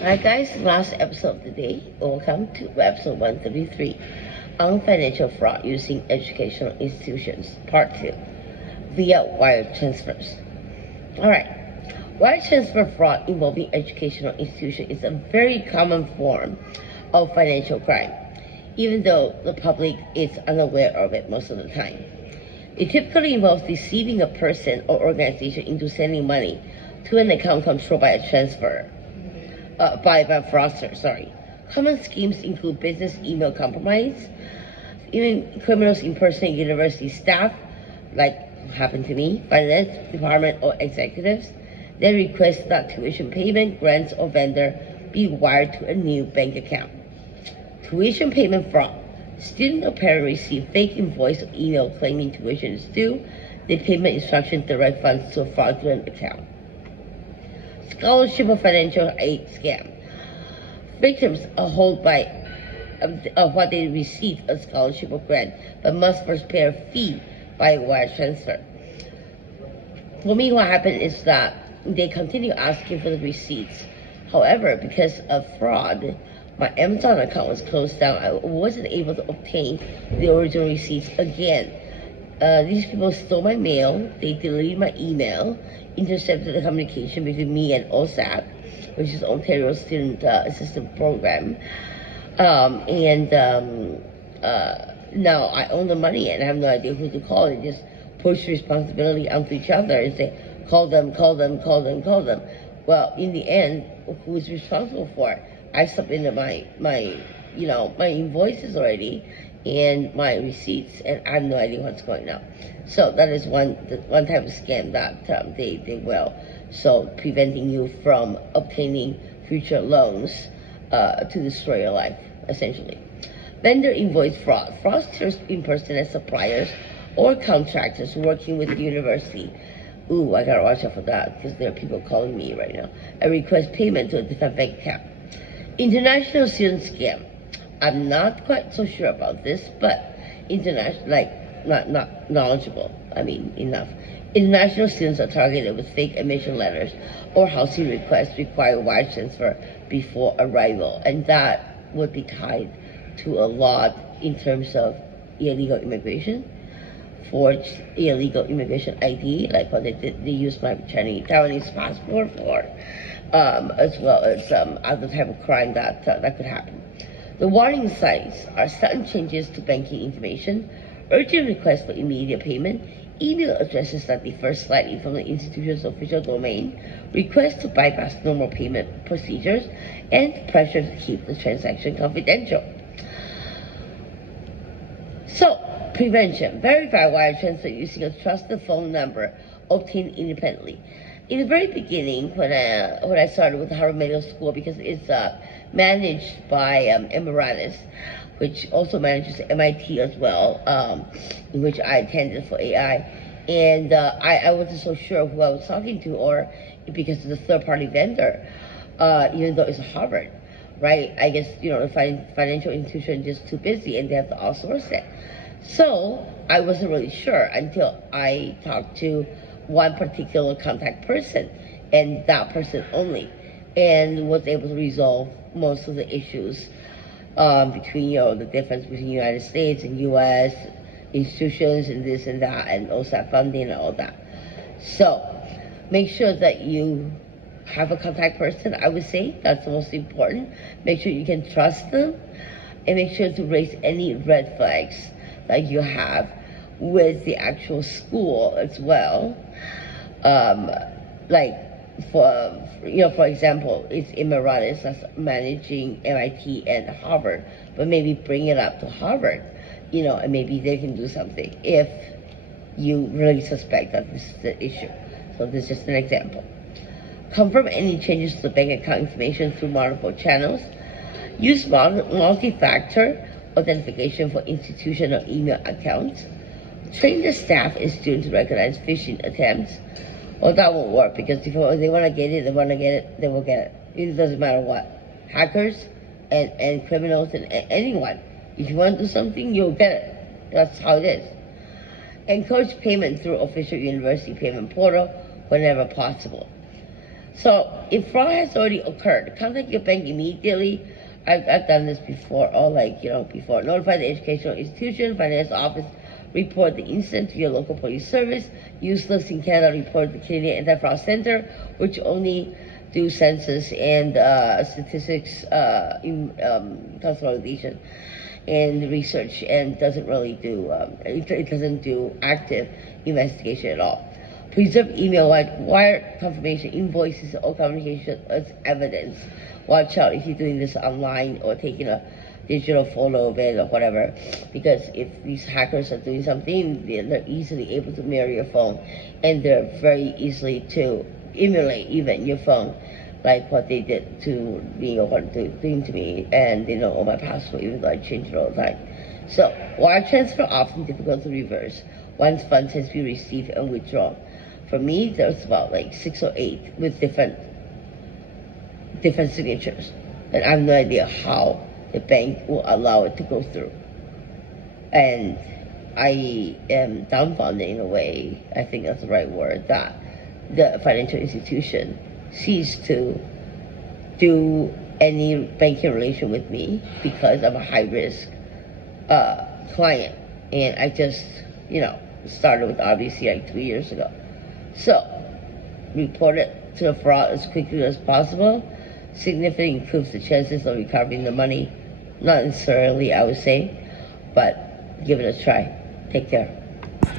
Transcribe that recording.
Alright guys, last episode of the day. Welcome to episode 133 on financial fraud using educational institutions, part 2, via wire transfers. Alright, wire transfer fraud involving educational institutions is a very common form of financial crime, even though the public is unaware of it most of the time. It typically involves deceiving a person or organization into sending money to an account controlled by a transfer. By fraudster, sorry. Common schemes include business email compromise, even criminals impersonate university staff, like happened to me, finance department or executives. They request that tuition payment, grants, or vendor be wired to a new bank account. Tuition payment fraud. Student or parent receive fake invoice or email claiming tuition is due. The payment instruction direct funds to a fraudulent account. Scholarship or financial aid scam. Victims are held by of what they receive a scholarship or grant, but must first pay a fee by wire transfer. For me, what happened is that they continue asking for the receipts. However, because of fraud, my Amazon account was closed down. I wasn't able to obtain the original receipts again. These people stole my mail, they deleted my email, intercepted the communication between me and OSAP, which is Ontario Student Assistance Program. Now I own the money and I have no idea who to call. They just push responsibility onto each other and say, call them. Well, in the end, who's responsible for it? I submitted my invoices already and my receipts, and I have no idea what's going on. So that is one type of scam that they will. So preventing you from obtaining future loans to destroy your life, essentially. Vendor invoice fraud. Fraudsters impersonate suppliers or contractors working with the university. Ooh, I gotta watch out for that because there are people calling me right now. I request payment to a different bank account. International student scam. I'm not quite so sure about this, but not knowledgeable. Enough. International students are targeted with fake admission letters or housing requests require wire transfer before arrival, and that would be tied to a lot in terms of illegal immigration, forged illegal immigration ID, like what they used my Taiwanese passport for, as well as other type of crime that could happen. The warning signs are sudden changes to banking information, urgent requests for immediate payment, email addresses that differ slightly from the institution's official domain, requests to bypass normal payment procedures, and pressure to keep the transaction confidential. So, prevention. Verify wire transfer using a trusted phone number obtained independently. In the very beginning, when I started with Harvard Medical School, because it's managed by Emeritus, which also manages MIT as well, in which I attended for AI, and I wasn't so sure who I was talking to, or because it's a third-party vendor, even though it's Harvard, right? I guess the financial institution is just too busy and they have to outsource it. So I wasn't really sure until I talked to one particular contact person, and that person only, and was able to resolve most of the issues between the difference between the United States and U.S. institutions and this and that, and also funding and all that. So make sure that you have a contact person. I would say that's the most important. Make sure you can trust them, and make sure to raise any red flags that you have with the actual school as well. For example, it's Emeritus that's managing MIT and Harvard, but maybe bring it up to Harvard, and maybe they can do something if you really suspect that this is the issue. So this is just an example. Confirm any changes to the bank account information through multiple channels. Use multi-factor authentication for institutional email accounts. Train the staff and students to recognize phishing attempts. Well, that won't work because if they want to get it, they will get it. It doesn't matter what. Hackers and criminals and anyone. If you want to do something, you'll get it. That's how it is. Encourage payment through official university payment portal whenever possible. So if fraud has already occurred, contact your bank immediately. I've done this before, or before. Notify the educational institution, finance office, report the incident to your local police service. Useless in Canada, report the Canadian Anti-Fraud Center, which only do census and statistics in consolidation and research, and doesn't really do it doesn't do active investigation at all. Preserve email, wire confirmation, invoices, or communication as evidence. Watch out if you're doing this online or taking a digital photo of it or whatever, because if these hackers are doing something, they're easily able to mirror your phone, and they're very easily to emulate even your phone, like what they did to me or what they're doing to me, and they know all my password even though I change it all the time. So wire transfer often difficult to reverse once funds has been received and withdrawn. For me, there's about like 6 or 8 with different signatures, and I have no idea how the bank will allow it to go through. And I am dumbfounded in a way, I think that's the right word, that the financial institution ceased to do any banking relation with me because I'm a high risk client, and I just started with RBC like 2 years ago. So report it to the fraud as quickly as possible. Significantly improves the chances of recovering the money. Not necessarily, I would say, but give it a try. Take care.